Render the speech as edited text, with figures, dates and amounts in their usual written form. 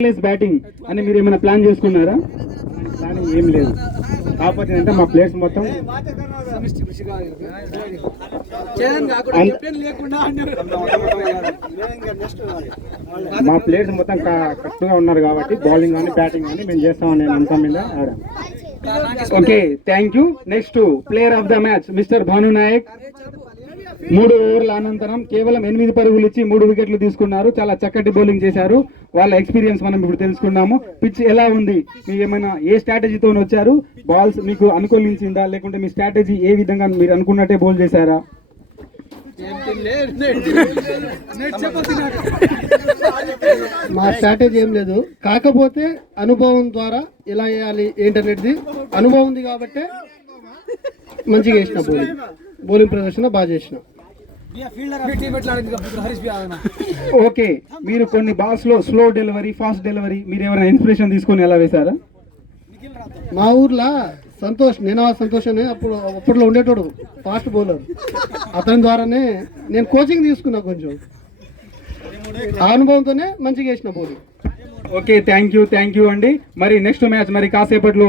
Batting అని మీరు ఏమైనా ప్లాన్ చేసుకున్నారా? ప్లానింగ్ ఏం లేదు. కాకపోతే అంటే మా ప్లేయర్స్ మొత్తం మా ప్లేయర్స్ మొత్తం కరెక్ట్గా ఉన్నారు కాబట్టి బౌలింగ్ కానీ బ్యాటింగ్ కానీ మేము చేస్తామని నేను నమ్మకం మీద ఆడాం. Okay, thank you. Next player of the match mister Bhanu Nayak. 3 ఓవర్ల అనంతరం కేవలం 8 పరుగులు ఇచ్చి 3 వికెట్లు తీసుకున్నారు. చాలా చక్కటి బౌలింగ్ చేశారు. వాళ్ళ ఎక్స్పీరియన్స్ మనం ఇప్పుడు తెలుసుకున్నాము. పిచ్ ఎలా ఉంది, మీరు ఏమైనా ఏ స్ట్రాటజీతో వచ్చారు? బాల్స్ మీకు అనుకూలించిందా, లేకుంటే మీ స్ట్రాటజీ ఏ విధంగా మీరు అనుకున్నట్టే బౌల్ చేశారా? మా స్ట్రాటజీ ఏం లేదు, కాకపోతే అనుభవం ద్వారా ఎలా వేయాలి ఏంటనేది అనుభవం ఉంది కాబట్టి మంచిగా వేసిన బౌలింగ్ ప్రదర్శన బాగా చేసిన. ఓకే, మీరు కొన్ని బాల్స్ లో స్లో డెలివరీ, ఫాస్ట్ డెలివరీ మీరు ఏమైనా ఇన్స్పిరేషన్ తీసుకొని ఎలా వేశారా? మా ఊర్లో సంతోష్, నేను సంతోష్ అని అప్పట్లో ఉండేటోడు ఫాస్ట్ బౌలర్. అతని ద్వారానే నేను కోచింగ్ తీసుకున్నా. కొంచెం ఆ అనుభవంతోనే మంచిగా వేసిన బౌలింగ్. ఓకే, థ్యాంక్ యూ అండి. మరి నెక్స్ట్ మ్యాచ్ మరి కాసేపట్లో